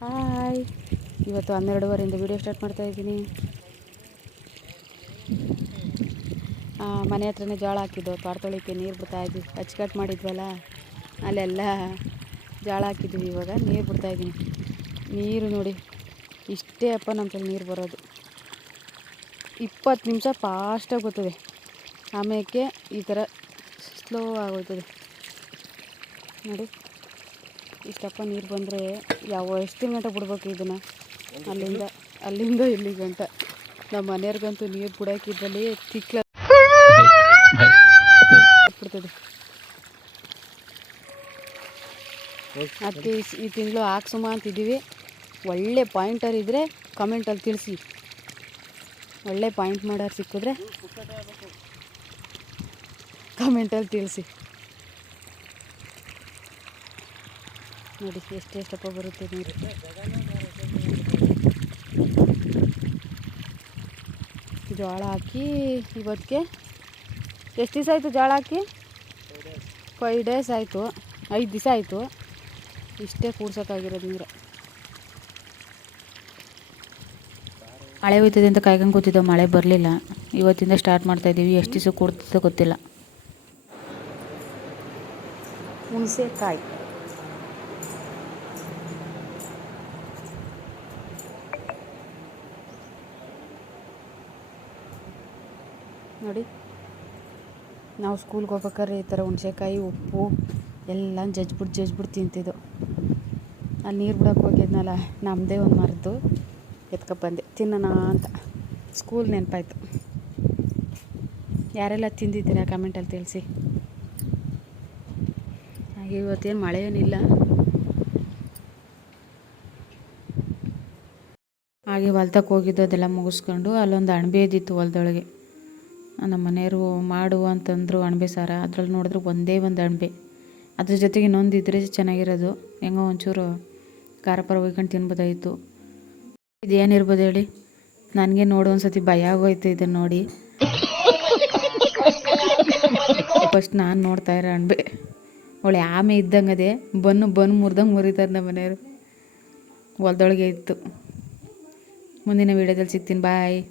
Hi. ಇವತ್ತು ಹನ್ನೆರಡುವರೆಯಿಂದ video start ಮಾಡ್ತಾ ಇದ್ದೀನಿ. ಮನೆ ಹತ್ರನೇ ಜೋಳ ಹಾಕಿದ್ದು. ತೋಟದೊಳಕ್ಕೆ ನೀರು ಬಿಡ್ತಾಯಿದ್ವಿ ಅಚ್ಚುಕಟ್ಟು ಮಾಡಿದ್ವಲ್ಲ, ಅಲ್ಲೆಲ್ಲ ಜೋಳ ಹಾಕಿದ್ವಿ ಇವಾಗ. ನೀರು ಬಿಡ್ತಾಯಿದ್ದೀನಿ ನೀರು ನೋಡಿ, ಇಷ್ಟೇ ಅಪ್ಪ ನಮ್ಮ ನೀರು ಬರೋದು. ಇಪ್ಪತ್ತು ನಿಮಿಷ ಫಾಸ್ಟಾಗಿ ಬರ್ತದೆ ಆಮೇಲೆ ಈ ಥರ ಸ್ಲೋ ಆಗೋಯ್ತದೆ ನೋಡಿ. ಇಷ್ಟಪ್ಪ ನೀರು ಬಂದರೆ ಯಾವ ಎಷ್ಟು ಗಂಟೆ ಬಿಡ್ಬೇಕು ಇದನ್ನು? ಅಲ್ಲಿಂದ ಅಲ್ಲಿಂದ ಇಲ್ಲಿ ಗಂಟ ನಮ್ಮ ಮನೆಯವ್ರಿಗಂತೂ ನೀರು ಬಿಡೋಕಿದ್ರಲ್ಲಿ ತಿಕ್ಲ ಬಿಡ್ತದೆ. ಅದಕ್ಕೆ ಈ ತಿಂಗಳು ಹಾಕ್ಸುಮ ಅಂತಿದ್ದೀವಿ. ಒಳ್ಳೆ ಪಾಯಿಂಟರ್ ಇದ್ದರೆ ಕಮೆಂಟಲ್ಲಿ ತಿಳಿಸಿ. ಒಳ್ಳೆ ಪಾಯಿಂಟ್ ಮಾಡೋರು ಸಿಕ್ಕಿದ್ರೆ ಕಮೆಂಟಲ್ಲಿ ತಿಳಿಸಿ. ನೋಡಿ ಎಷ್ಟು ಎಷ್ಟಪ್ಪ ಬರುತ್ತೆ ನೀರು ಜೋಳ ಹಾಕಿ ಇವತ್ತಿಗೆ ಎಷ್ಟು ದಿವಸ ಆಯಿತು ಜೋಳ ಹಾಕಿ? ಫೈವ್ ಡೇಸ್ ಆಯಿತು. ಐದು ದಿವಸ ಆಯಿತು. ಇಷ್ಟೇ ಕೂಡ್ಸೋಕ್ಕಾಗಿರೋದು ನೀರು. ಮಳೆ ಹೋಯ್ತದೆ ಅಂತ ಕಾಯ್ಕೊಂಡು ಕೂತಿದ್ದೆ ಮಳೆ ಬರಲಿಲ್ಲ. ಇವತ್ತಿಂದ ಸ್ಟಾರ್ಟ್ ಮಾಡ್ತಾ ಇದ್ದೀವಿ ಎಷ್ಟು ದಿವಸ ಕೂಡ್ತದೆ ಗೊತ್ತಿಲ್ಲ. ಹುಣಸೆಕಾಯಿ. ನೋಡಿ. ನಾವು ಸ್ಕೂಲ್ಗೆ ಹೋಗ್ಬೇಕಾದ್ರೆ ಈ ಥರ ಹುಣ್ಸೆಕಾಯಿ, ಉಪ್ಪು ಎಲ್ಲ ಜಜ್ಬಿಟ್ಟು ಜಜ್ಬಿಟ್ಟು ತಿಂತಿದ್ದು. ಅಲ್ಲಿ ನೀರು ಬಿಡೋಕೆ ಹೋಗಿದ್ನಲ್ಲ ನಮ್ಮದೇ ಒಂದು ಮರದ್ದು ಎತ್ಕೊಬಂದೆ ತಿನ್ನೋಣ ಅಂತ. ಸ್ಕೂಲ್ ನೆನಪಾಯ್ತು. ಯಾರೆಲ್ಲ ತಿಂದಿದ್ದೀರಾ ಕಮೆಂಟಲ್ಲಿ ತಿಳಿಸಿ. ಹಾಗೆ ಇವತ್ತೇನು ಮಳೆ ಏನಿಲ್ಲ ಹಾಗೆ ಹೊಲ್ದಕ್ಕೆ ಹೋಗಿದ್ದು ಅದೆಲ್ಲ ಮುಗಿಸ್ಕೊಂಡು ಅಲ್ಲೊಂದು ಅಣಬೆ ಇದ್ದಿತ್ತು ಹೊಲ್ದೊಳಗೆ. ನಮ್ಮ ಮನೆಯವರು ಮಾಡು ಅಂತಂದರು ಅಣಬೆ ಸಾರ. ಅದ್ರಲ್ಲಿ ನೋಡಿದ್ರೆ ಒಂದೇ ಒಂದು ಅಣಬೆ. ಅದ್ರ ಜೊತೆಗೆ ಇನ್ನೊಂದು ಇದ್ರೆ ಚೆನ್ನಾಗಿರೋದು. ಹೆಂಗೋ ಒಂಚೂರು ಖಾರ ಪರ ಹೋಗ್ಕೊಂಡು ತಿನ್ಬೋದಾಯಿತು ಇದೇನಿರ್ಬೋದು ಹೇಳಿ? ನನಗೆ ನೋಡು ಒಂದ್ಸತಿ ಭಯ ಆಗೋಯ್ತು ಇದನ್ನು ನೋಡಿ. ಫಸ್ಟ್ ನಾನು ನೋಡ್ತಾ ಇರೋ ಅಣಬೆ. ಒಳ್ಳೆ ಆಮೆ ಇದ್ದಂಗೆ ಅದೇ. ಬನ್ನು ಬನ್ನು ಮುರಿದಂಗೆ ಮುರಿತಾರೆ ನಮ್ಮ ಮನೆಯವರು. ಹೊಲ್ದೊಳಗೆ ಇತ್ತು. ಮುಂದಿನ ವೀಡಿಯೋದಲ್ಲಿ ಸಿಗ್ತೀನಿ. ಬಾಯ್